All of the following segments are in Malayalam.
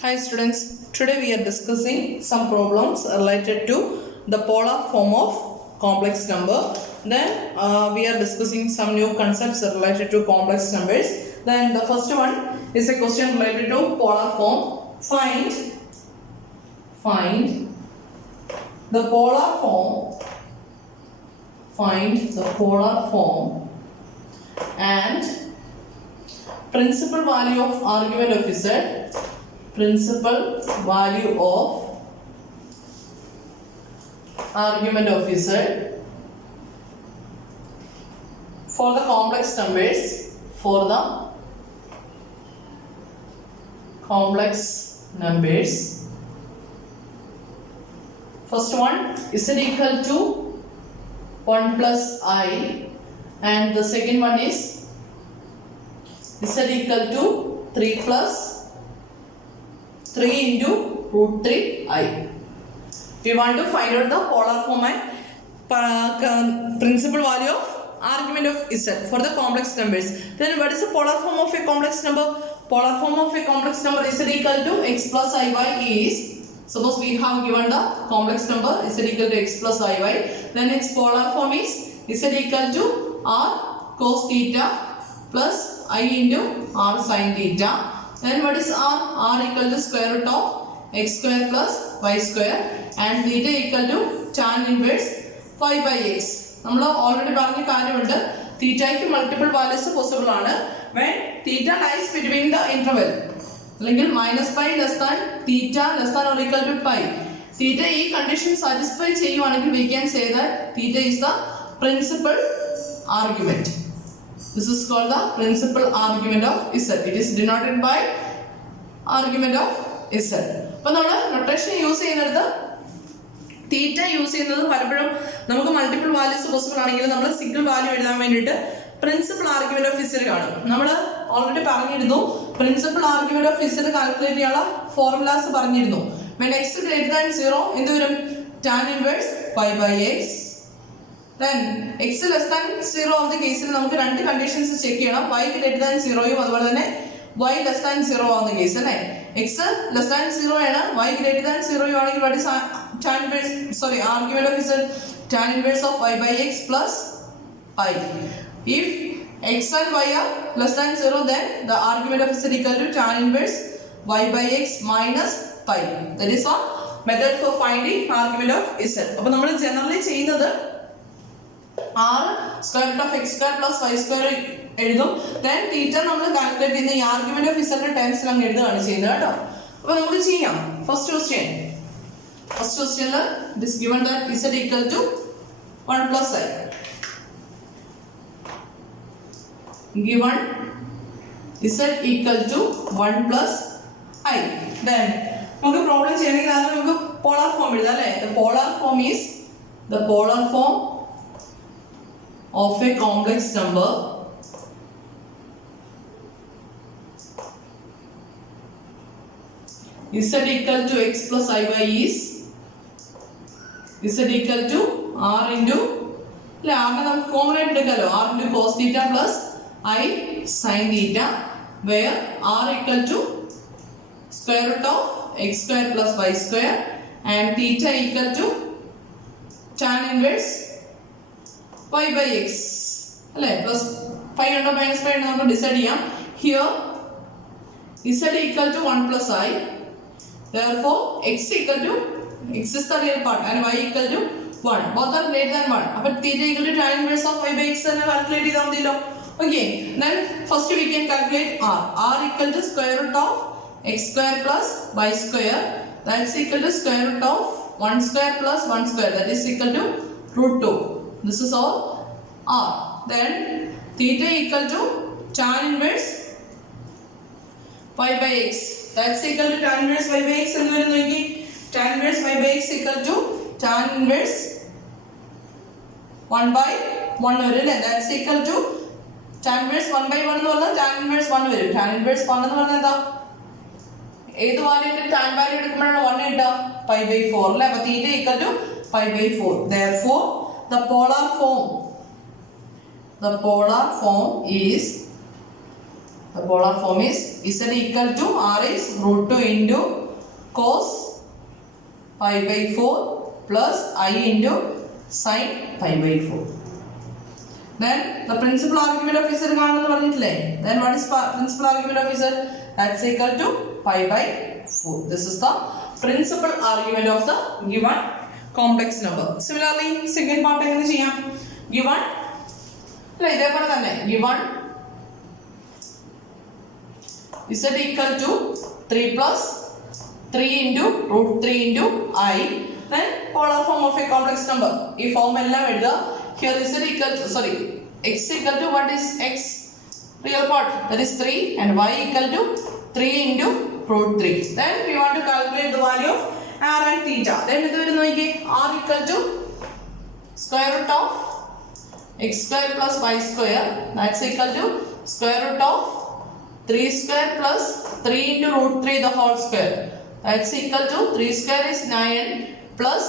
Hi students, today we are discussing some problems related to the polar form of complex number. Then we are discussing some new concepts related to complex numbers. Then the first one is a question related to polar form. Find the polar form. Find the polar form and principal value of argument of z. Principal value of argument of z for the complex numbers. First one, is it equal to 1 plus I, and the second one is it equal to 3 plus 3 into root 3i. We want to find out the polar form and principal value of argument of z for the complex numbers. Then what is the polar form of a complex number? Polar form of a complex number is equal to x plus iy is, suppose we have given the complex number is equal to x plus iy, then its polar form is equal to r cos theta plus I into r sin theta. Then what is r? R equal to square root of x square plus y square and theta equal to tan inverse pi by x. നമ്മൾ already പറഞ്ഞ കാര്യമുണ്ട്, തീറ്റയ്ക്ക് മൾട്ടിപ്പിൾ വാല്യൂസ് പോസിബിൾ ആണ് when theta lies between the interval, അല്ലെങ്കിൽ minus pi less than theta less than or equal to pi. Theta ഈ condition satisfy ചെയ്യുവാണെങ്കിൽ we can say that theta is the principal argument. This is called the principal argument of z. It is denoted by argument of z. അപ്പോൾ നമ്മൾ നൊട്ടേഷൻ യൂസ് ചെയ്യുന്നത് തീറ്റ യൂസ് ചെയ്യുന്നത് പലപ്പോഴും നമുക്ക് മൾട്ടിപ്പിൾ വാല്യൂസ് പോസിബിൾ ആണെങ്കിൽ നമ്മൾ സിംഗിൾ വാല്യൂ എഴുതാൻ വേണ്ടിയിട്ട് പ്രിൻസിപ്പൽ ആർഗ്യുമെന്റ് ഓഫ് z കാണും. നമ്മൾ ഓൾറെഡി പറഞ്ഞിരുന്നു principal argument of z calculate ചെയ്യാനുള്ള ഫോർമുലാസ് പറഞ്ഞിരുന്നു. when x greater than 0 എന്ത് വരും? tan inverse pi by x. Then x less than 0 of the case നമുക്ക് രണ്ട് കണ്ടീഷൻസ് ചെക്ക് ചെയ്യണം. y greater than 0യും അതുപോലെ തന്നെ y less than 0 ആവുന്ന കേസ് അല്ലേ. x less than 0 ആണ്, y greater than 0 ആണെങ്കിൽ what is tan inverse, argument of z, tan inverse of y by x plus pi. If x and y are less than 0, then the argument of z equal to tan inverse y by x minus pi. That is a method for finding argument of z. അപ്പോൾ നമ്മൾ ജനറലി ചെയ്യുന്നത് r square root of x square plus y square എഴുതും. then theta നമ്മൾ കാൽക്കുലേറ്റ് ചെയ്യുന്ന ഈ ആർഗ്യുമെന്റ് ഓഫ് z ടൈംസിൽ അങ്ങ് എഴുതുകയാണ് ചെയ്യുന്നത് കേട്ടോ. അപ്പോൾ നമുക്ക് ചെയ്യാം. ഫസ്റ്റ് ക്വസ്റ്റ്യനിൽ it is given that z equal to 1 plus I. given z equal to 1 plus I. then നമുക്ക് പ്രോബ്ലം ചെയ്യണമെങ്കിൽ ആദ്യം നമുക്ക് പോളാർ ഫോം എഴുതാം അല്ലേ. the polar form of a complex number z equal to x plus iy is z equal to r into അല്ലെ, ആറിനെ നമുക്ക് കോമൺ ആയിട്ട് എടുക്കാമല്ലോ, r into cos theta plus I sin theta, where r equal to square root of x square plus y square and theta equal to tan inverse pi by x അല്ലേ. പ്ലസ് പൈ ഉണ്ടോ മൈനസ് പൈ ഉണ്ടോ നമുക്ക് ഡിസൈഡ് ചെയ്യാം. Here z equal to 1 plus I, therefore x equal to x is the real part and y equal to 1, both are greater than 1. അപ്പോൾ theta equal to tan inverse of y by x എന്ന് കാൽക്കുലേറ്റ് ചെയ്താൽ മതിയല്ലോ. okay, then first we can calculate r equal to square root of x square plus y square, that's equal to square root of 1 square plus 1 square, that is equal to root 2. This is all r. Then theta equal to tan inverse y by x, that's equal to tan inverse y by x എന്ന് വരുന്നു. നോക്കി, tan inverse y by x equal to tan inverse 1 by 1 വരും അല്ലേ. that's equal to tan inverse 1 by 1 എന്ന് പറഞ്ഞാൽ tan inverse 1 വരും. tan inverse 1 എന്ന് പറഞ്ഞാൽ എന്താ, ഏത് വാല്യൂ tan വാല്യൂ എടുക്കുമ്പോഴാണ് 1 കിട്ടുക? pi by 4 അല്ലേ. അപ്പോൾ theta equal to pi by 4. therefore the polar form is The polar form is z equal to r is root 2 into cos pi by 4 plus I into sin pi by 4. Then the principal argument of z കാണുന്നു പറഞ്ഞിട്ടില്ലേ? Then what is principal argument of z? That's equal to pi by 4. This is the principal argument of the given complex number. Similarly, second part എങ്ങനെ ചെയ്യാം? Given അല്ല ഇതേപോലെ തന്നെ given z equal to 3 plus 3 into root 3 into I. Then polar form of a complex number. ഈ ഫോം എല്ലാം എഴുതുക. Here z equal to, sorry, x equal to what is x? Real part, that is 3, and y equal to 3 into root 3. Then we want to calculate the value of r and theta. Then ഇത് വരുന്ന നോക്കിയേ, r equal to square root of x square plus y square. That's equal to square root of 3 square plus 3 into root 3 the whole square. That's equal to 3 square is 9 plus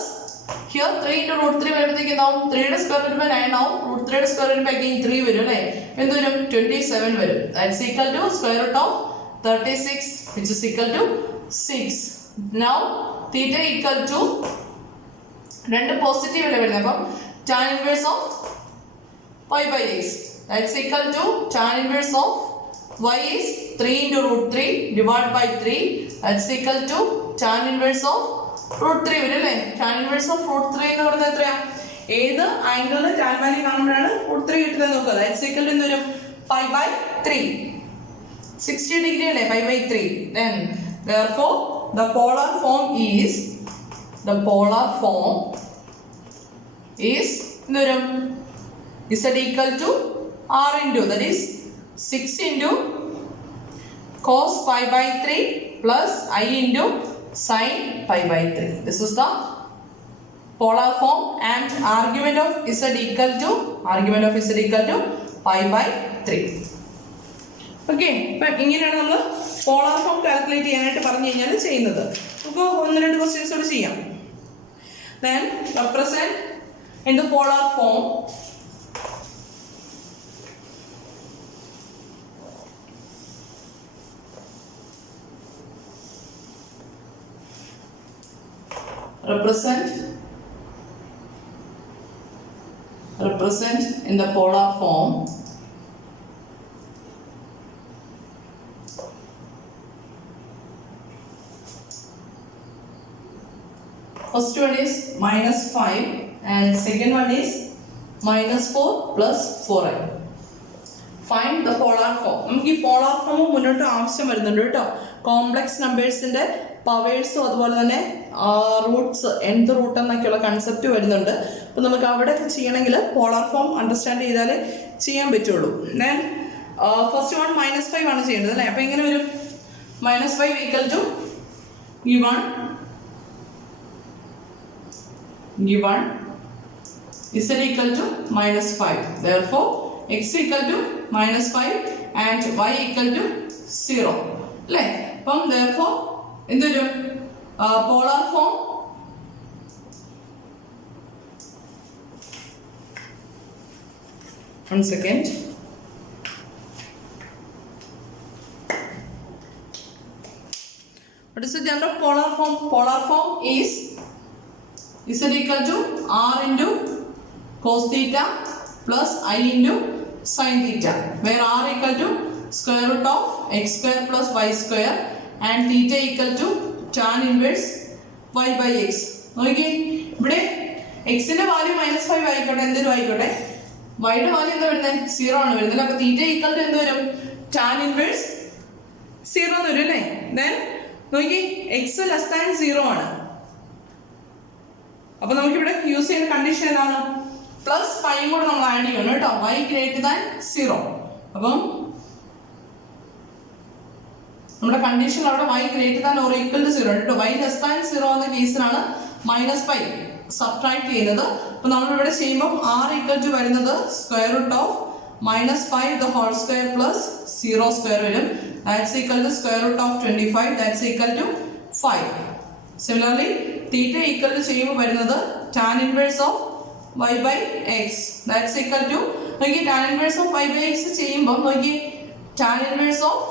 here 3 into root 3 വരുമ്പോഴത്തേക്ക് എന്താവും? 3 യുടെ സ്ക്വയർ വരുമ്പോൾ 9 ആവും. root 3 യുടെ സ്ക്വയർ വരുമ്പോൾ again 3 വരും അല്ലേ? എന്ത് വരും? 27 വരും. That's equal to square root of 36 which is equal to 6. Now theta equal to രണ്ട് പോസിറ്റീവ് അല്ലേ വരുന്നത്? അപ്പം tan inverse of pi by x. That's equal to tan inverse of y is 3 into root 3 divided by 3. That's equal to tan inverse of root 3 വരും അല്ലേ? tan inverse of root 3 എന്ന് പറയുന്നത് എത്രയാ? ഏത് ആംഗിളിൽ tan വാല്യൂ കാണുമ്പോഴാണ് root 3 കിട്ടുന്നത് നോക്കുക. That's equal to എന്ത് വരും? pi by 3. 60 degree അല്ലേ? pi by 3. Then therefore the polar form is എന്ത് വരും? z equal to r into, that is 6 into cos pi by 3 plus I into sin pi by 3. This is the polar form and argument of z equal to pi by 3. Okay, അപ്പം ഇങ്ങനെയാണ് നമ്മൾ പോളാർ ഫോം കാൽക്കുലേറ്റ് ചെയ്യാനായിട്ട് പറഞ്ഞു കഴിഞ്ഞാൽ ചെയ്യുന്നത്. നമുക്ക് 1-2 ക്വസ്റ്റ്യൻസ് കൂടി ചെയ്യാം. Then represent in the polar form represent in the polar form first one is -5 and second one is -4 plus 4i. Find the polar form. നമുക്ക് ഈ polar form മുന്നോട്ട് ആവശ്യം വരുന്നുണ്ട് കേട്ടോ. കോംപ്ലക്സ് നമ്പേഴ്സിന്റെ പവേഴ്സും അതുപോലെ തന്നെ റൂട്ട്സ് എന്ത് റൂട്ട് എന്നൊക്കെയുള്ള കൺസെപ്റ്റ് വരുന്നുണ്ട്. അപ്പോൾ നമുക്ക് അവിടെയൊക്കെ ചെയ്യണമെങ്കിൽ പോളാർ ഫോം അണ്ടർസ്റ്റാൻഡ് ചെയ്താലേ ചെയ്യാൻ പറ്റുള്ളൂ. ദെൻ ഫസ്റ്റ് വൺ -5 ആണ് ചെയ്യേണ്ടത് അല്ലേ? അപ്പോൾ എങ്ങനെ വരും? -5 equal to given z equal to -5. Therefore x equal to -5 and y equal to 0 അല്ലേ? അപ്പം therefore എന്ത് വരും? Polar form one second. What is the general polar form? Polar form is z equal to r into cos theta plus I into sin theta, where r equal to square root of x square plus y square and theta equal to tan inverse y by x. നോക്കിയേ, ഇവിടെ എക്സിന്റെ വാല്യൂ -5 ആയിക്കോട്ടെ, എന്തെങ്കിലും ആയിക്കോട്ടെ, വൈയുടെ വാല്യൂ എന്താ വരുന്നത്? 0 ആണ് വരുന്നത്. അപ്പൊ തീറ്റ ഈക്വൽ ടു എന്ത് വരും? tan inverse 0 എന്ന് വരും അല്ലേ? ദെൻ നോക്കി എക്സ് ലെസ് ദാൻ 0 ആണ്. അപ്പൊ നമുക്ക് ഇവിടെ യൂസ് ചെയ്യുന്ന കണ്ടീഷൻ ഏതാണ്? പ്ലസ് 5 കൂടെ നമ്മൾ ആഡ് ചെയ്യണം കേട്ടോ. y greater than 0. അപ്പം നമ്മുടെ കണ്ടീഷൻ അവിടെ y greater than or equal to 0 കേട്ടോ. y ലെസ് ദാൻ 0 എന്ന കേസിലാണ് -5 സബ്ട്രാക്ട് ചെയ്യുന്നത്. അപ്പൊ നമ്മൾ ഇവിടെ ചെയ്യുമ്പോൾ r ഈക്വൽ ടു വരുന്നത് square root of -5 the whole square plus 0 square വരും. That's equal to square root of 25. That's equal to 5. Similarly, theta equal to ചെയ്യുമ്പോൾ വരുന്നത് tan inverse of y by x. That's equal to നോക്കി tan inverse of y by x ചെയ്യുമ്പോൾ നോക്കി ടാൻ ഇൻവേഴ്സ് ഓഫ്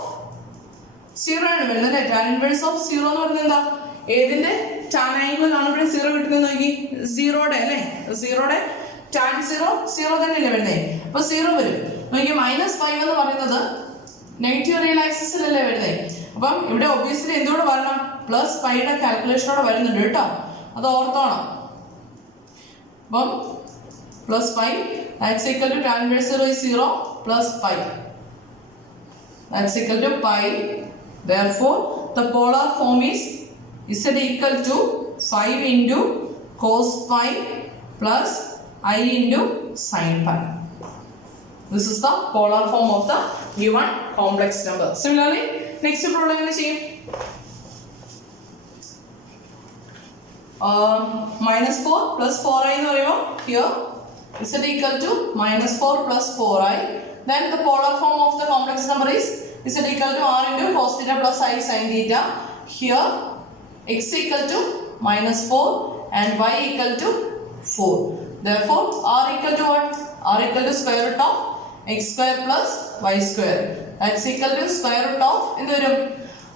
0 ആണ് വരുന്നത് അല്ലേ. ടാൻ ഇൻവേഴ്സ് ഓഫ് 0 എന്ന് പറഞ്ഞാൽ എന്താ, ഏതിന്റെ ടാൻ ആംഗിൾ കാണുമ്പോഴേ 0 കിട്ടുന്നത് നോക്കി, 0യുടെ അല്ലേ, 0യുടെ ടാൻ 0 തന്നെയല്ലേ വരുന്നത്. അപ്പൊ 0 വരും നോക്കി. -5 എന്ന് പറയുന്നത് നെഗറ്റീവ് റിയൽ ആക്സിസിലല്ലേ വരുന്നത്. അപ്പം ഇവിടെ ഒബ്വിയസ്ലി എന്തുകൂടെ വരണം, +5യുടെ കാൽക്കുലേഷനോടെ വരുന്നുണ്ട് കേട്ടോ, അത് ഓർത്തോണം. അപ്പം +5 that's equal to tan inverse 0 is 0 plus pi, that's equal to pi. Therefore the polar form is z equal to 5 into cos pi plus I into sin pi. This is the polar form of the given complex number. Similarly next problem എങ്ങനെ ചെയ്യും, -4 plus 4i എന്ന് പറയുമ്പോൾ here z equal to -4 plus 4i. Then the polar form of the complex number is z equal to r into cos theta plus I sin theta. Here x equal to -4 and y equal to 4. Therefore r equal to what? R equal to square root of x square plus y square. That's equal to square root of എന്ത് വരും,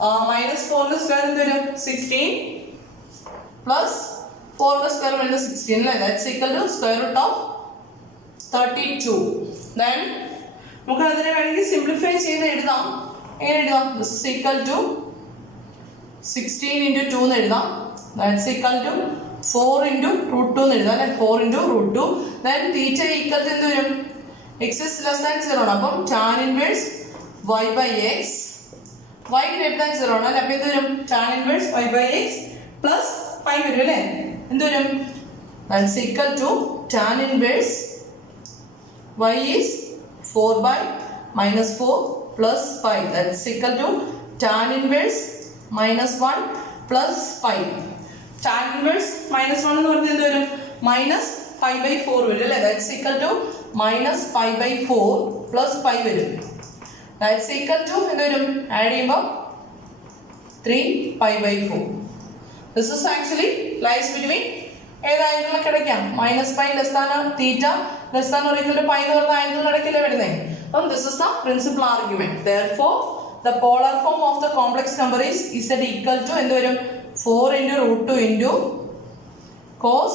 -4 ന്റെ സ്ക്വയർ എന്ത് വരും, 16 plus 4 ന്റെ സ്ക്വയർ വരുന്നത് 16 അല്ലേ. That's equal to square root of 32. Then നമുക്ക് അതിനെ വേണമെങ്കിൽ സിംപ്ലിഫൈ ചെയ്ത് എഴുതാം. എങ്ങനെ എഴുതാം, this is equal to 16 into 2 എന്ന് എഴുതാം. That's equal to 4 into root 2 എന്ന് എഴുതാം അല്ലെ, 4 into root 2. Then theta equal to എന്ത് വരും, x is less than 0 ആണ്. അപ്പം tan inverse y by x, y greater than 0 ആണ് അല്ലെ. അപ്പം എന്ത് വരും, tan inverse y by x plus pi വരും അല്ലേ. എന്ത് വരും, that's equal to tan inverse y is 4 by -4 plus pi, that's equal to tan inverse -1 plus pi. Tan inverse -1 എന്ന് പറഞ്ഞാൽ എന്ത് വരും, -pi/4 വരും അല്ലേ. that's equal to -pi/4 plus pi വരും. that's equal to എന്ത് വരും, ആഡ് ചെയ്യുമ്പോൾ 3pi/4. this is actually lies between ഏത് ആംഗിളിൽ കിടക്കാം, -pi less than theta less than or equal to pi എന്ന് പറഞ്ഞ ആംഗിളിൽ നടക്കില്ലേ വരുന്നത്. അപ്പം this is the principal argument. Therefore the polar form of the complex number is z equal to എന്ത് വരും, 4 into root 2 into cos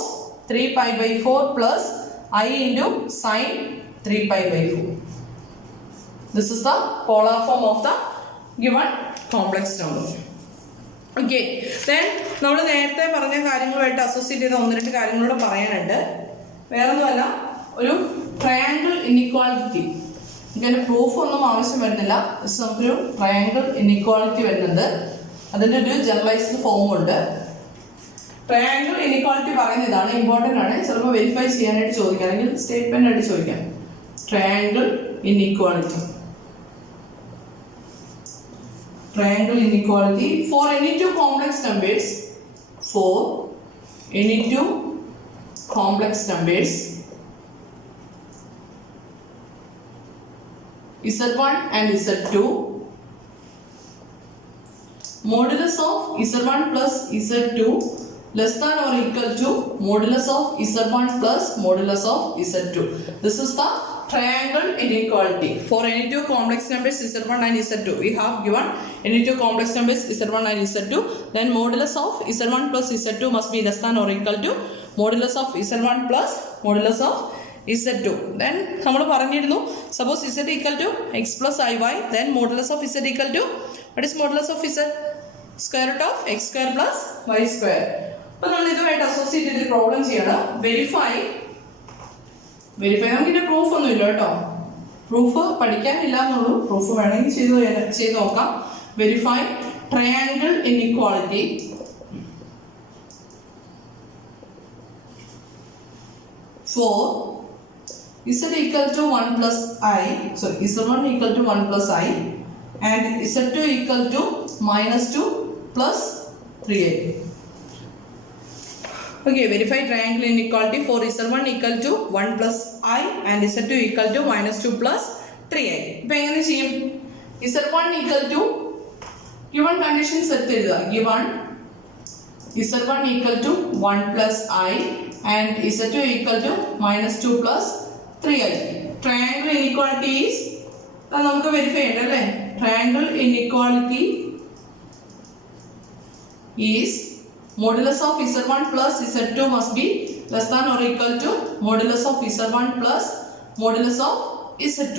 3pi/4 plus I into sin 3pi/4. This is the polar form of the given complex number. Okay, then നമ്മൾ നേരത്തെ പറഞ്ഞ കാര്യങ്ങളുമായിട്ട് അസോസിയേറ്റ് ചെയ്ത 1-2 കാര്യങ്ങളൂടെ പറയാനുണ്ട്. വേറൊന്നുമല്ല, ഒരു ട്രയാങ്കിൾ ഇൻഇക്വാളിറ്റി, ഇതിൻ്റെ പ്രൂഫ് ഒന്നും ആവശ്യം വരുന്നില്ല. നമുക്കൊരു ട്രയാങ്കിൾ ഇൻഇക്വാളിറ്റി വരുന്നുണ്ട്, അതിൻ്റെ ഒരു ജനറലൈസ്ഡ് ഫോമും ഉണ്ട്. ട്രയാങ്കിൾ ഇൻഇക്വാളിറ്റി പറയുന്ന ഇതാണ്, ഇമ്പോർട്ടൻ്റ് ആണ്, ചിലപ്പോൾ വെരിഫൈ ചെയ്യാനായിട്ട് ചോദിക്കാം, അല്ലെങ്കിൽ സ്റ്റേറ്റ്മെൻ്റ് ആയിട്ട് ചോദിക്കാം. Triangle inequality, triangle inequality for any two complex numbers, for any two complex numbers z1 and z2, modulus of z1 plus z2 less than or equal to modulus of z1 plus modulus of z2. This is the triangle inequality for any two complex numbers z1 and z2. We have given any two complex numbers z1 and z2, then modulus of z1 plus z2 must be less than or equal to modulus of z1 plus modulus of z2. Then നമ്മൾ പറഞ്ഞിരുന്നു, suppose z equal to x plus iy, then modulus of z equal to, what is modulus of z? Square root of x square plus y square. അപ്പോൾ നമ്മൾ ഇതുമായിട്ട് അസോസിയേറ്റ് ചെയ്ത് പ്രോബ്ലം ചെയ്യണം. വെരിഫൈ നമുക്കിൻ്റെ പ്രൂഫ് ഒന്നും ഇല്ല കേട്ടോ, പ്രൂഫ് പഠിക്കാനില്ല എന്നുള്ളൂ, പ്രൂഫ് വേണമെങ്കിൽ ചെയ്ത് നോക്കാം. Verify triangle inequality for z equal to 1 plus I, sorry, z1 equal to 1 plus I and z2 equal to -2 plus 3i. Okay, verify triangle inequality for z1 equal to 1 plus I and z2 equal to -2 plus 3i. ഇപ്പോൾ എങ്ങനെ ചെയ്യും, z1 equal to given conditions set എഴുതുക, given z1 equal to 1 plus I and z2 equal to -2 plus 3i. Triangle inequality is അത് നമുക്ക് വെരിഫൈ ചെയ്യണം അല്ലേ. Triangle inequality is modulus of z1 plus z2 must be less than or equal to modulus of z1 plus modulus of z2.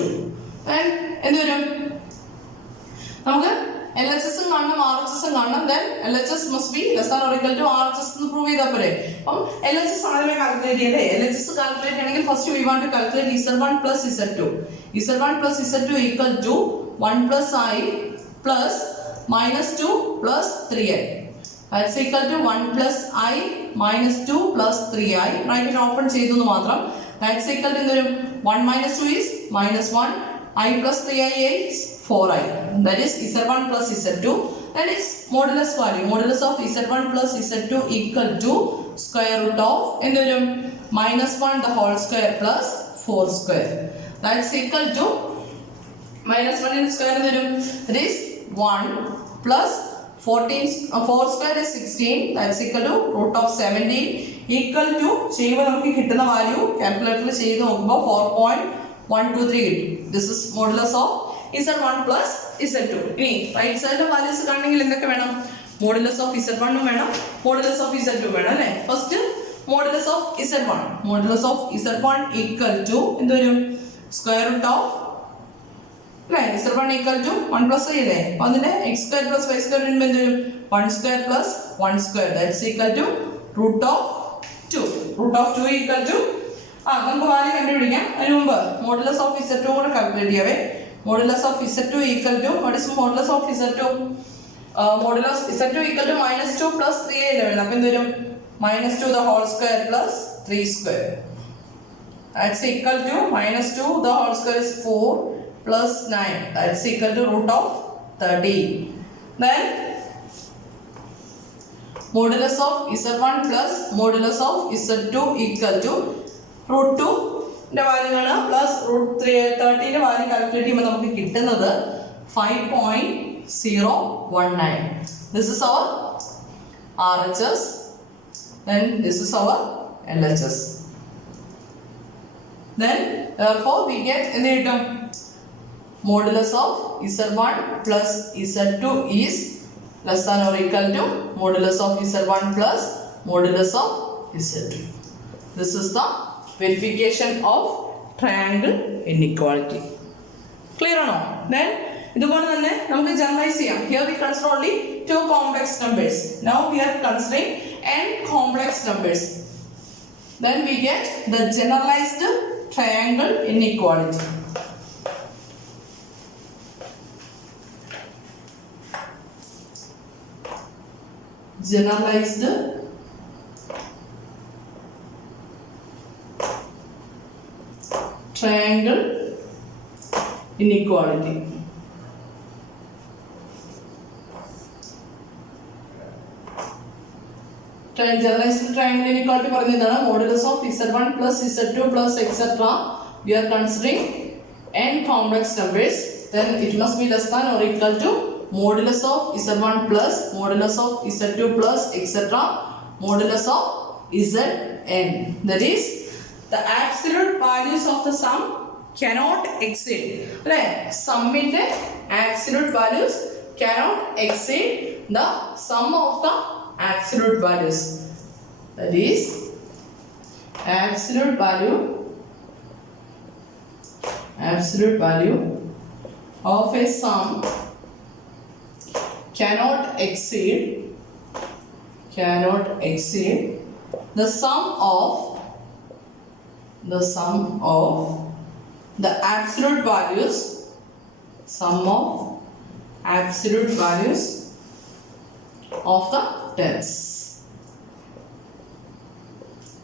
and എന്ത് വരും? നമുക്ക് LHS കാണണം, RHS കാണണം. then LHS must be less than or equal to RHS എന്ന് പ്രൂവ് ചെയ്താൽ പോരെ. അപ്പം LHS ആദ്യമേ കാൽക്കുലേറ്റ് ചെയ്യല്ലേ. LHS കാൽക്കുലേറ്റ് ചെയ്യണമെങ്കിൽ first we want to calculate z1 plus z2. z1 plus z2 equal to 1 plus I plus minus 2 plus 3i. That's equal to 1 plus I minus 2 plus 3i. Bracket open ചെയ്തു എന്ന് മാത്രം. That's equal to 1 minus 2 is minus 1. I plus 3i is 4i. That is z1 plus z2. That is modulus value. Modulus of z1 plus z2 equal to square root of എന്ത് വരും? minus 1 the whole square plus 4 square. That's equal to minus 1 in square എന്ത് വരും? That is 1 plus 4 square is 16. That's equal to root of 17 equal to ചെയ്യുമ്പോൾ നമുക്ക് കിട്ടുന്ന വാല്യൂ കാൽക്കുലേറ്ററിൽ ചെയ്ത് നോക്കുമ്പോൾ 4.123 കിട്ടും. This is modulus of z1 plus z2. ഇനി റൈറ്റ് സൈഡിലെ വാല്യൂസ് കാണണമെങ്കിൽ എന്തൊക്കെ വേണം? മോഡുലസ് ഓഫ് z1 വേണം, മോഡുലസ് ഓഫ് z2 വേണം അല്ലേ. First modulus of z1. Modulus of z1 equal to എന്ത് വരും? സ്ക്വയർ റൂട്ട് ഓഫ് അല്ലേ. z1 equal to 1 plus I അല്ലേ. അപ്പൊ അതിന്റെ x square plus y square വരുമ്പോൾ എന്ത് വരും? 1 square plus 1 square. That's equal to root of 2. Root of 2 equal to നമുക്ക് വാല്യൂ കണ്ടുപിടിക്കാം. അതിന് മുമ്പ് മോഡുലസ് ഓഫ് z2 കൂടെ കാൽക്കുലേറ്റ് ചെയ്യാവേ. Modulus of z2 equal to what is modulus of z2? Modulus z2 equal to minus 2 plus 3i അല്ലേ വേണം. അപ്പൊ എന്ത് വരും? minus 2 the whole square plus 3 square. That's equal to minus 2 the whole square is 4 plus 9. That's equal to root of 30. Then modulus of z1 plus modulus of z2 equal to root 2 ന്റെ വാല്യൂ ആണ് പ്ലസ് റൂട്ട് 30 ന്റെ വാല്യൂ കാൽക്കുലേറ്റ് ചെയ്യുമ്പോൾ നമുക്ക് കിട്ടുന്നത് 5.019. This is our RHS. Then this is our LHS. Then therefore we get എന്ത് കിട്ടും? Modulus of z1 plus z2 is less than or equal to modulus of z1 plus modulus of z2. This is the verification of triangle inequality. Clear or no? Then ഇതുപോലെ തന്നെ നമുക്ക് ജനറലൈസ് ചെയ്യാം. Here we consider only two complex numbers. Now we are considering n complex numbers. Then we get the generalized triangle inequality. Generalized triangle inequality. Generalized triangle inequality പറയുന്നതാണ് modulus of z1 plus z2 plus etc. We are considering n complex numbers. Then it must be less than or equal to modulus of z1 plus modulus of z2 plus etc. modulus of zn. That is the absolute values of the sum cannot exceed. അല്ലേ, സമ്മിന്റെ absolute values cannot exceed the sum of the absolute values. That is absolute value of a sum cannot exceed the sum of the absolute values of the terms.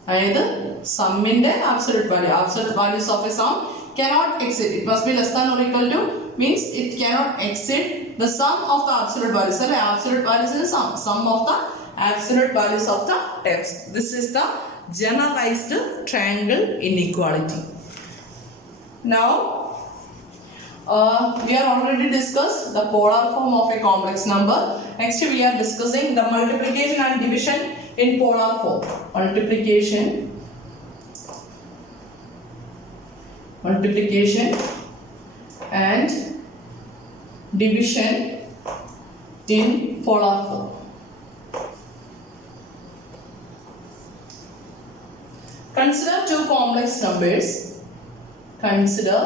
അതായത് സമ്മിന്റെ absolute values of a sum cannot exceed. It must be less than or equal to means it cannot exceed the sum of the absolute values. So absolute values is sum of the absolute values of the terms. This is the generalized triangle inequality. Now we are already discussed the polar form of a complex number. Next we are discussing the multiplication and division in polar form. Multiplication and division in polar form. Consider two complex numbers. Consider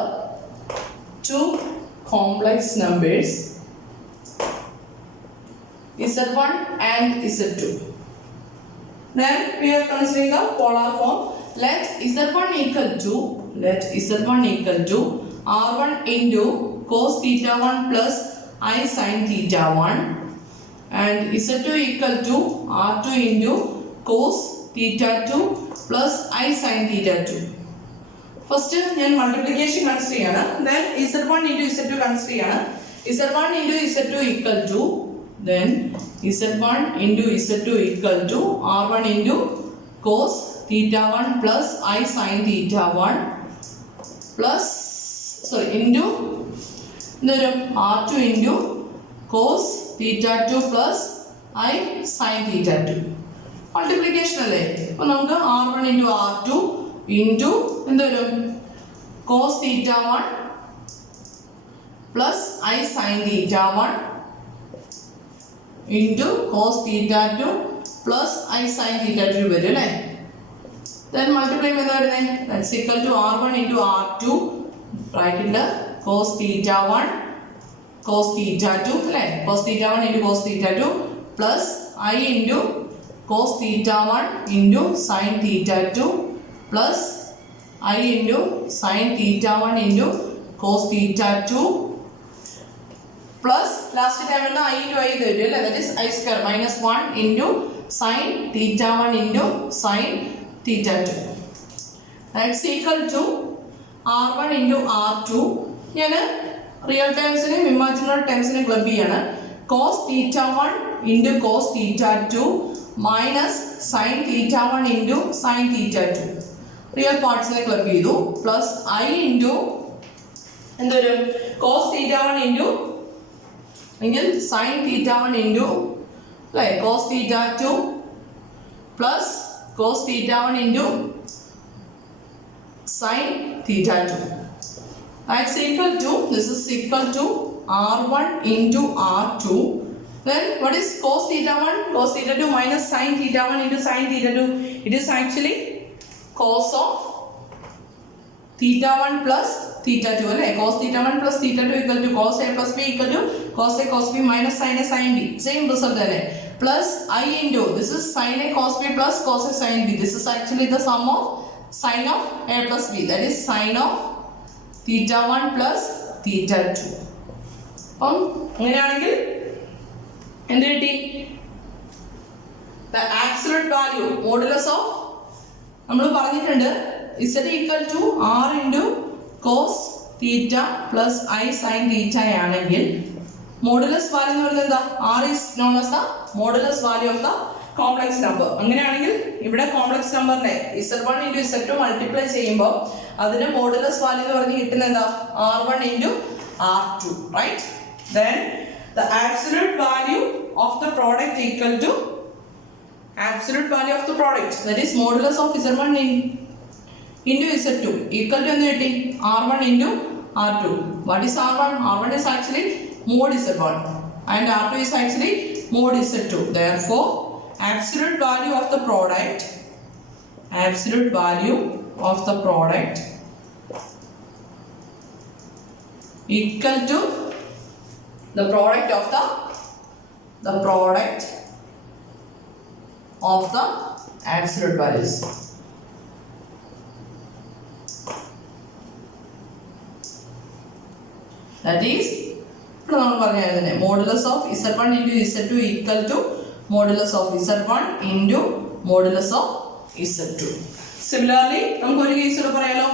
two complex numbers Z1 and Z2. Then we are considering the polar form. Let Z1 equal to R1 into cos theta 1 plus I sin theta 1 and Z2 equal to R2 into cos theta 2 plus I sin theta 2. First ഞാൻ multiplication consider ചെയ്യാണ്. Then Z1 into Z2 consider ചെയ്യാണ്. Z1 into Z2 equal to then Z1 into Z2 equal to R1 into cos theta 1 plus I sin theta 1 plus into R2 into cos theta 2 plus I sin theta 2. Multiplication അല്ലേ? അപ്പോൾ നമുക്ക് R1 into R2 into cos theta 1 plus I sin theta 1 into cos theta 2 plus I sin theta 2 വരും അല്ലേ? Then multiply with that's equal to R1 into R2 bracket cos theta 1 cos theta 2 അല്ലേ? Cos theta 1 into cos theta 2 plus I into cos theta 1 into sin theta 2 plus I into sin theta 1 into cos theta 2 plus last time I into I that is I square minus 1 into sin theta 1 into sin theta 2. That's equal to R1 into R2. ഞാൻ റിയൽ ടൈംസിനെയും ഇമാജിനറി ടൈംസിനെയും ക്ലബ് ചെയ്യാണ്. cos theta 1 into cos theta 2 minus sin theta 1 into sin theta 2. Real പാർട്സിനെ ക്ലബ് ചെയ്തു പ്ലസ് I into എന്തൊരു cos theta 1 into അല്ലെങ്കിൽ sin theta 1 into അല്ലേ cos theta 2 plus cos theta 1 into sin theta 2. That's equal to, this is equal to R1 into R2. Then what is cos theta 1? Cos theta 2 minus sin theta 1 into sin theta 2. It is actually cos of theta 1 plus theta 2. Right? Cos theta 1 plus theta 2 equal to cos A plus B equal to cos A cos B minus sin A sin B. Same result. Right? Plus I into, this is sin A cos B plus cos A sin B. This is actually the sum of sin of A plus B. That is sin of theta 1 plus theta 2. അപ്പം അങ്ങനെയാണെങ്കിൽ എന്ത് കിട്ടി? The absolute value modulus of നമ്മൾ പറഞ്ഞിട്ടുണ്ട് Z equal to R into cos theta plus I sin theta ആണെങ്കിൽ മോഡുലസ് വാല്യൂ എന്ന് പറയുന്നത് എന്താ? R is known as the modulus value of the complex number. അങ്ങനെയാണെങ്കിൽ ഇവിടെ കോംപ്ലക്സ് നമ്പറിനെ Z1 into Z2 മൾട്ടിപ്ലൈ ചെയ്യുമ്പോൾ അതിന് മോഡുലസ് വാല്യൂ എന്ന് പറഞ്ഞ് കിട്ടുന്നത് എന്താ? R1 into R2, right? Then the absolute value of the product equal to absolute value of the product, that is modulus of Z1 into Z2 equal to എന്ത് R1 into R2. What is R1? R1 is actually mod Z1 and R2 is actually mod Z2. Therefore absolute value of the product equal to the product of the absolute values. That is modulus of Z1 into Z2 equal to modulus of Z1 into modulus of Z2. Similarly, നമുക്ക് ഒരു കേസ് കൂടെ പറയാലോ.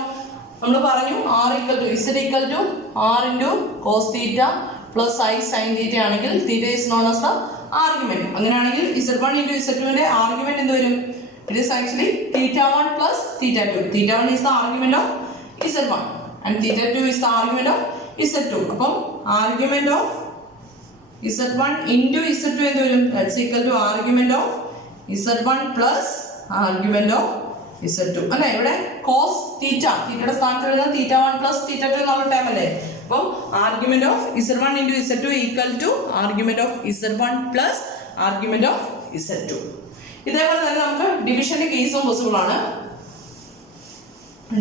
നമ്മൾ പറഞ്ഞു R equal to Z equal to R into cos theta plus I sin theta ആണെങ്കിൽ theta is known as the argument. അങ്ങനെയാണെങ്കിൽ Z1 into Z2 ന്റെ argument എന്ത് വരും? It is actually theta 1 plus theta 2. Theta 1 is the argument of Z1 and theta 2 is the argument of Z2. അപ്പം argument of Z1 into Z2 എന്ത് വരും? That's equal to argument of Z1 plus argument of Z2. അല്ലേ? ഇവിടെ cos theta, തീറ്റയുടെ സ്ഥാനത്ത് എഴുതുന്നത് theta 1 plus theta 2 എന്നുള്ള ടൈം അല്ലേ? അപ്പം argument of Z1 into Z2 equal to argument of Z1 plus argument of Z2. ഇതേപോലെ തന്നെ നമുക്ക് ഡിവിഷന്റെ കേസും പോസിബിൾ ആണ്.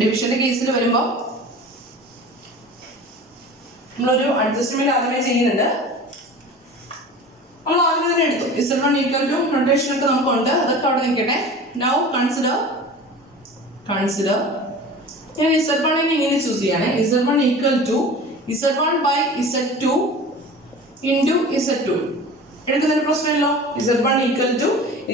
ഡിവിഷന്റെ കേസിൽ വരുമ്പോൾ നമ്മളൊരു അഡ്ജസ്റ്റ്മെന്റ് ആദ്യമേ ചെയ്യുന്നുണ്ട്. നമ്മൾ ആദ്യം തന്നെ എടുത്തു Z1 ഈക്വൽ ടു നൊട്ടേഷൻ ഒക്കെ നമുക്കുണ്ട്, അതൊക്കെ അവിടെ നിൽക്കട്ടെ. നൗ കൺസിഡർ ഞാൻ Z1 ഇങ്ങനെ ചൂസ് ചെയ്യാണ്. Z1 equal to Z1 by Z2 into Z2 എടുക്കുന്നതിന് പ്രശ്നമില്ലോ. Z1 equal to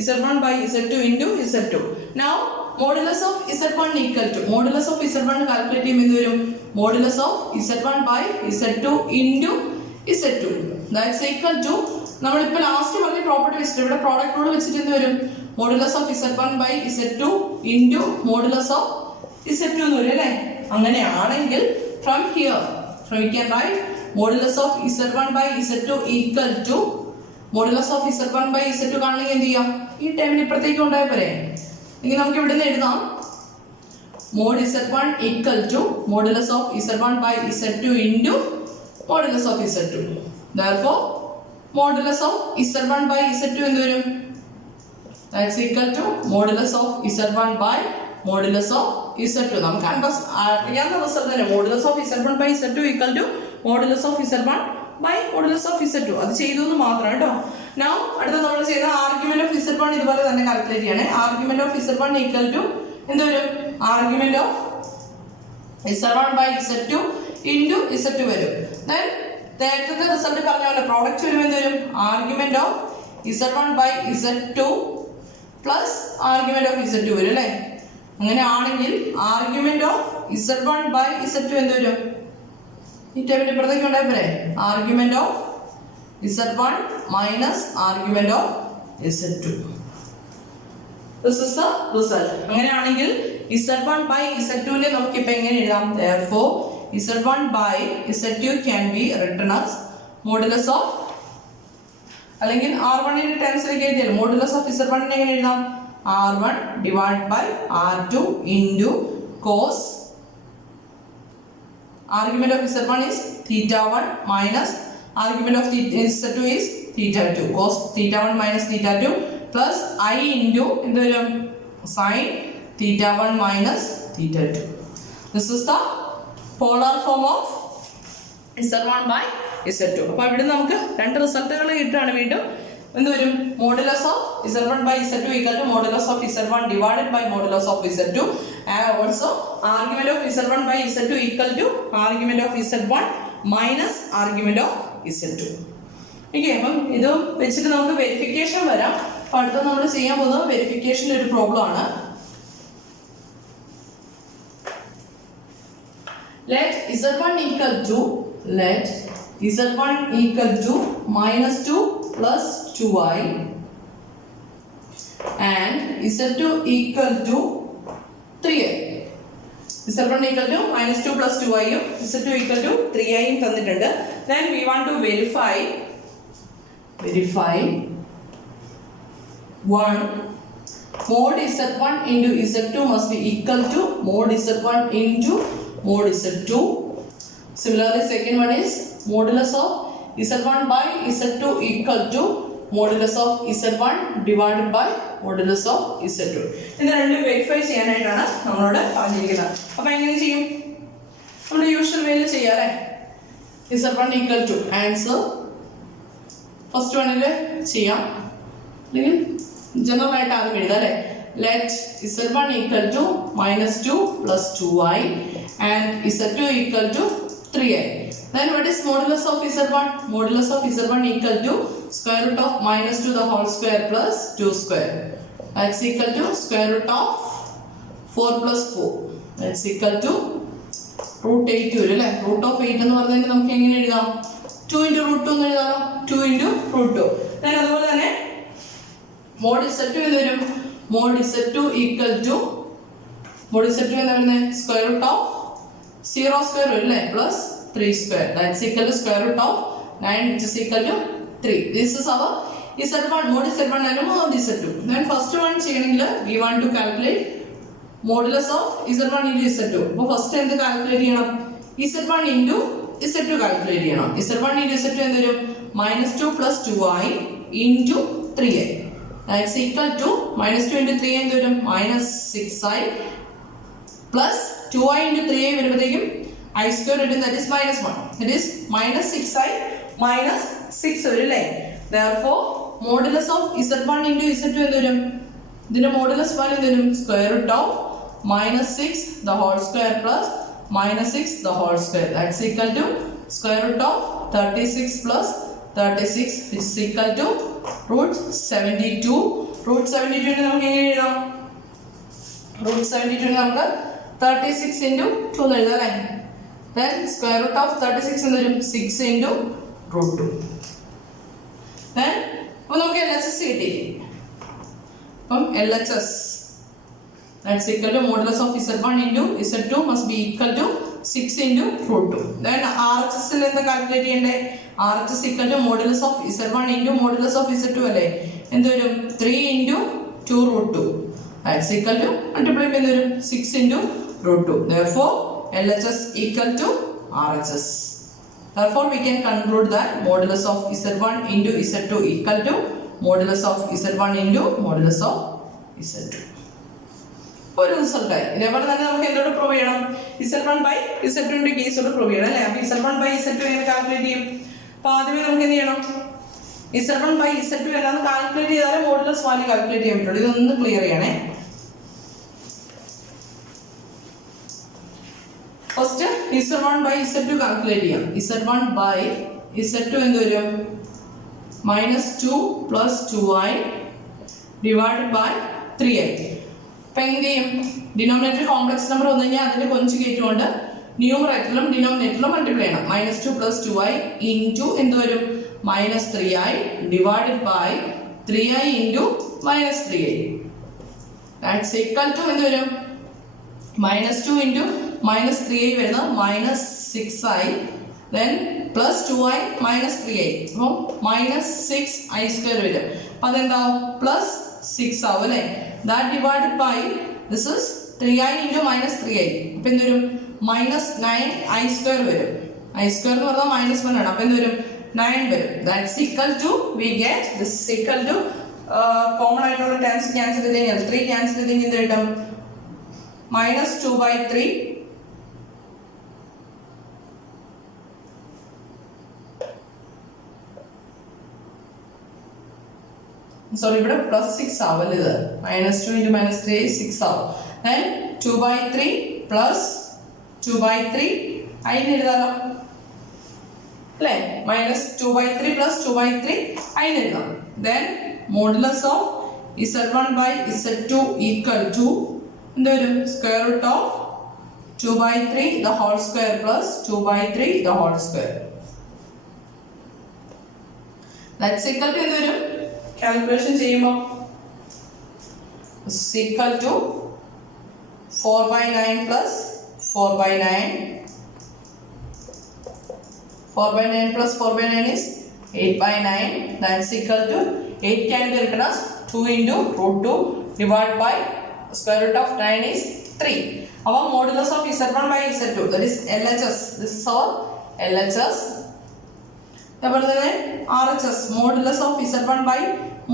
Z1 by Z2 into Z2. Now modulus of Z1 equal to modulus of Z1 calculate ചെയ്യുമ്പോൾ എന്ത് വരും? Modulus of Z1 by Z2 into Z2 that's equal to നമ്മളിപ്പോൾ ലാസ്റ്റ് പറഞ്ഞ പ്രോപ്പർട്ടി വെച്ചിട്ട് ഇവിടെ പ്രോഡക്റ്റ് റൂൾ വെച്ചിട്ട് എന്ത് വരും? Modulus of Z1 by Z2 into modulus of Z2 എന്ന് വരും അല്ലേ? അങ്ങനെയാണെങ്കിൽ from here we can write modulus of Z1 by Z2 equal to modulus of Z1 by Z2 കാണണമെങ്കിൽ എന്ത് ചെയ്യാം? ഈ ടൈമിൽ ഇപ്പുറത്തേക്ക് ഉണ്ടായ പോരെ. എങ്കിൽ നമുക്ക് ഇവിടെ നിന്ന് എഴുതാം mod Z1 equal to modulus of Z1 by Z2 into modulus of Z2. Therefore modulus of Z1 by Z2 എന്ത് വരും? That's equal to modulus of Z1 by modulus of Z2. നമുക്ക് അറിയാവുന്ന റിസൾട്ട് തന്നെ modulus of Z1 by Z2 equal to modulus of Z1 by modulus of Z2. അത് ചെയ്തു എന്ന് മാത്രം കേട്ടോ. Now അടുത്ത നമ്മൾ ചെയ്ത ആർഗ്യുമെന്റ് ഓഫ് Z1 ഇതുപോലെ തന്നെ കാൽക്കുലേറ്റ് ചെയ്യണേ. Argument of Z1 equal to എന്ത് വരും? Argument of Z1 by Z2 into Z2 വരും. ദെൻ നേരത്തെ റിസൾട്ട് പറഞ്ഞ പോലെ പ്രോഡക്റ്റ് വരുമ്പോൾ എന്ത് വരും? Argument of Z1 by Z2 plus argument of Z2 വരും അല്ലേ? അങ്ങനെയാണെങ്കിൽ argument of Z1 by Z2 എന്ത് വരും? ഈ ടേബിളിൽ ഇപ്പുറത്തേക്ക് ഉണ്ടായപ്പോഴേ argument of Z1 minus argument of Z2. This is the result. അങ്ങനെയാണെങ്കിൽ Z1 by Z2 നെ നമുക്ക് ഇപ്പൊ എങ്ങനെ എഴുതാം? Therefore Z1 by Z2 can be written as modulus of അല്ലെങ്കിൽ R1 ന്റെ ടേംസിലേക്ക് എഴുതിയാൽ modulus of Z1 നെ എങ്ങനെ എഴുതാം? R1 divided by R2 into cos argument of Z1 is theta 1 minus argument of Z2 is theta 2 cos theta 1 minus theta 2 plus I into എന്ത് വരും? sin theta 1 minus theta 2. This is the polar form of Z1 by Z2. അപ്പോൾ ഇവിടെ നമുക്ക് രണ്ട് റിസൾട്ടുകൾ കിട്ടുകയാണ്. വീണ്ടും എന്ത് വരും? Modulus of Z1 by Z2 equal to modulus of Z1 divided by modulus of Z2 and also argument of Z1 by Z2 equal to argument of Z1 minus argument of Z2. Okay, അപ്പം ഇത് വെച്ചിട്ട് നമുക്ക് വെരിഫിക്കേഷൻ വരാം. അപ്പം അടുത്ത നമ്മൾ ചെയ്യാൻ പോകുന്നത് വെരിഫിക്കേഷൻ്റെ ഒരു പ്രോബ്ലം ആണ്. Let Z1 equal to minus 2 plus 2i and Z2 equal to 3i. Z1 equal to minus 2 plus 2i യും Z2 equal to 3i യും തന്നിട്ടുണ്ട്. Then we want to verify 1 mod Z1 into Z2 must be equal to mod Z1 into mod Z2. Similarly, second one is modulus of Z1 by Z2 equal to modulus of Z1 divided by modulus of Z2. ഇത് രണ്ടും വെരിഫൈ ചെയ്യാനായിട്ടാണ് നമ്മളോട് പറഞ്ഞിരിക്കുന്നത്. അപ്പോൾ എങ്ങനെ ചെയ്യും? നമ്മൾ യൂഷ്വൽ വേയിൽ ചെയ്യാം അല്ലേ? Z1 equal to answer first വണ്ണിൽ ചെയ്യാം, അല്ലെങ്കിൽ ജനറൽ ആയിട്ട് ആദ്യം എഴുതാം അല്ലേ? Let Z1 equal to minus 2 plus 2i and Z2 equal to 3i. Then what is modulus of Z1? Modulus of Z1 equal to square root of minus 2 the whole square plus 2 square. That's equal to square root of 4 plus 4. That's equal to root 8 വരും അല്ലേ? root of 8 എന്ന് പറഞ്ഞാൽ നമുക്ക് എങ്ങനെ എഴുതാം? 2 into root 2 എന്ന് എഴുതാമോ? 2 into root 2. Then അതുപോലെ തന്നെ mod Z2 എന്ന് വരും. mod Z2 equal to mod Z2 എന്ന് പറയുന്നത് square root of 0 square വരും അല്ലേ? plus 3 square. That's equal to square root of 9 which is equal to 3. This is our Z1 mod Z1 and mod Z2. Then first one ചെയ്യണമെങ്കിൽ we want to calculate modulus of Z1 into Z2. അപ്പോൾ ഫസ്റ്റ് എന്ത് കാൽക്കുലേറ്റ് ചെയ്യണം? Z1 into Z2 കാൽക്കുലേറ്റ് ചെയ്യണം. Z1 into Z2 എന്ത് വരും? -2 plus 2i into 3i. That's equal to -2 into 3i എന്ത് വരും? -6i plus 2i into 3i വരുമ്പോഴത്തേക്കും I square written that is -1. It is -6i minus 6 വരും അല്ലേ? Therefore modulus of Z1 into Z2 എന്ത് വരും? ഇതിന്റെ മോഡുലസ് വാല്യൂ എന്ത് വരും? Square root of -6 the whole square plus -6 the whole square. That's equal to square root of 36 plus 36 which is equal to root 72. Root 72 നെ നമുക്ക് എങ്ങനെ എഴുതാം? root 72 നെ നമുക്ക് 36 into 2 എന്ന് എഴുതാം അല്ലേ? Then square root of 36 എന്ന് വരും 6 into root 2. Then അപ്പോൾ നമുക്ക് LHS കിട്ടി. അപ്പം LHS that's equal to modulus of Z1 into Z2 must be equal to 6 into root 2. Then RHS ൽ എന്താ കാൽക്കുലേറ്റ് ചെയ്യണ്ടേ? RHS equal to modulus of Z1 into modulus of Z2 അല്ലേ? എന്ത് വരും? 3 into 2 root 2. That's equal to multiply എന്ത് വരും? 6 into root 2. Therefore LHS equal to RHS. Therefore we can conclude that modulus of Z1 into Z2 equal to modulus of Z1 into modulus of Z2. ഒരു റിസൾട്ടായി. ഇതേപോലെ തന്നെ നമുക്ക് എന്തോട് പ്രൂവ് ചെയ്യണം? Z1 by Z2 ന്റെ കേസോട് പ്രൂവ് ചെയ്യണം അല്ലേ? അപ്പോൾ Z1 by Z2 എങ്ങനെ കാൽക്കുലേറ്റ് ചെയ്യും? അപ്പോൾ ആദ്യമേ നമുക്ക് എന്ത് ചെയ്യണം? Z1 by Z2 എന്നാണ് കാൽക്കുലേറ്റ് ചെയ്താലേ മോഡുലസ് വാല്യൂ കാൽക്കുലേറ്റ് ചെയ്യാൻ പറ്റുള്ളൂ. ഇതൊന്ന് ക്ലിയർ ചെയ്യണേ. First Z1 by Z2 calculate ചെയ്യാം. Z1 by Z2 എന്ത് വരും? -2 plus 2i divided by 3i. അപ്പം എന്ത് ചെയ്യും? ഡിനോമിനേറ്റർ കോംപ്ലക്സ് നമ്പർ വന്നു കഴിഞ്ഞാൽ അതിന് കോൺജുഗേറ്റ് കൊണ്ട് ന്യൂമറേറ്ററിലും ഡിനോമിനേറ്ററിലും മൾട്ടിപ്ലൈ ചെയ്യണം. -2 plus 2i into എന്ത് വരും? -3i divided by 3i into -3i. That's equal to എന്ത് വരും? -2 into -3i വരുന്നത് -6i then plus 2i minus 3i. അപ്പോൾ -6i square വരും. അപ്പം അതെന്താവും? +6 ആവും അല്ലേ? That divided by this is 3i into -3i. അപ്പം എന്ത് വരും? -9i square വരും. I square എന്ന് പറഞ്ഞാൽ -1 ആണ്. അപ്പം എന്ത് വരും? 9 വരും. That's equal to we get this is equal to common ആയിട്ടുള്ള ടേംസ് ക്യാൻസൽ ചെയ്ത് കഴിഞ്ഞാൽ 3 ക്യാൻസൽ ചെയ്ത് കഴിഞ്ഞാൽ എന്ത് കിട്ടും? -2/3 സോറി ഇവിടെ +6 ആവും ഇത്. -2 into -3 6 ആവും. then 2/3 plus 2/3 i എഴുതാലോ അല്ലേ? -2/3 plus 2/3 i എഴുതാം. then modulus of Z1 by Z2 equal to എന്ത് വരും? square root of 2/3 the whole square plus 2/3 the whole square. that's equal to എന്ത് വരും? കാൽക്കുലേഷൻ ചെയ്യുമ്പോൾ equal to 4/9 plus 4/9. 4/9 plus 4/9 is 8/9. That's equal to 8 can be written as 2 into root 2 divided by square root of 9 is 3. Our modulus of Z1 by Z2 that is LHS. This is our LHS. അതുപോലെ തന്നെ RHS modulus of Z1 by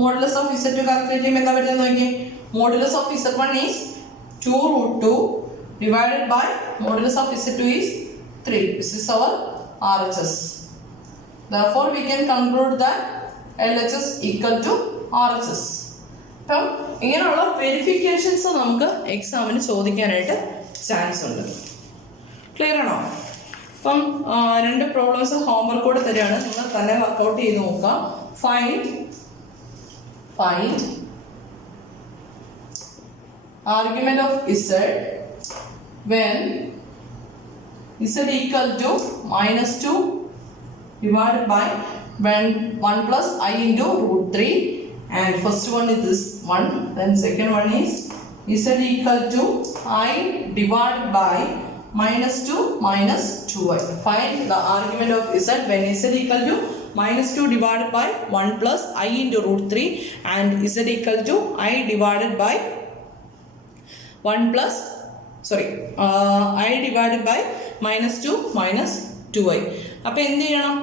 modulus of Z2 calculate ചെയ്യുമ്പോൾ എന്താ പറ്റുന്നത് നോക്കിയേ? modulus of Z1 is 2 root 2 divided by modulus of Z2 is 3. This is our RHS. Therefore we can conclude that LHS equal to RHS. അപ്പം ഇങ്ങനെയുള്ള വെരിഫിക്കേഷൻസ് നമുക്ക് എക്സാമിന് ചോദിക്കാനായിട്ട് ചാൻസ് ഉണ്ട്. ക്ലിയർ ആണോ? അപ്പം 2 പ്രോബ്ലംസ് ഹോംവർക്ക് കൂടെ തരികയാണ്. നിങ്ങൾ തന്നെ വർക്കൗട്ട് ചെയ്ത് നോക്കാം. Find argument of Z when Z equal to -2 divided by 1 plus i into root 3, and first one is this one, then second one is Z equal to I divided by -2 minus 2i. Find the argument of Z when Z equal to -2 divided by 1 plus I into root 3 and Z equal to I divided by 1 plus I divided by -2 minus 2i. അപ്പോൾ എന്ത് ചെയ്യണം?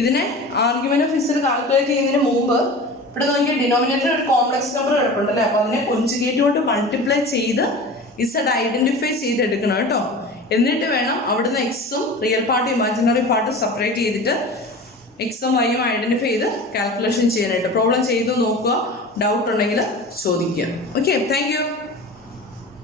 ഇതിനെ ആർഗ്യുമെന്റ് ഓഫ് ഇസഡ് കാൽക്കുലേറ്റ് ചെയ്യുന്നതിന് മുമ്പ് ഇവിടെ നോക്കിയാൽ ഡിനോമിനേറ്റർ ഒരു കോംപ്ലക്സ് നമ്പർ കിടപ്പുണ്ടല്ലേ, അപ്പോൾ അതിനെ കൊഞ്ചുഗേറ്റ് കൊണ്ട് മൾട്ടിപ്ലൈ ചെയ്ത് ഇസഡ് ഐഡന്റിഫൈ ചെയ്തെടുക്കണം കേട്ടോ. എന്നിട്ട് വേണം അവിടുന്ന് എക്സും റിയൽ പാർട്ടും ഇമാജിനറി പാർട്ടും സെപ്പറേറ്റ് ചെയ്തിട്ട് എക്സും വൈയും ഐഡന്റിഫൈ ചെയ്ത് കാൽക്കുലേഷൻ ചെയ്യാനായിട്ട്. പ്രോബ്ലം ചെയ്ത് നോക്കുക, ഡൗട്ട് ഉണ്ടെങ്കിൽ ചോദിക്കുക. Okay, thank you.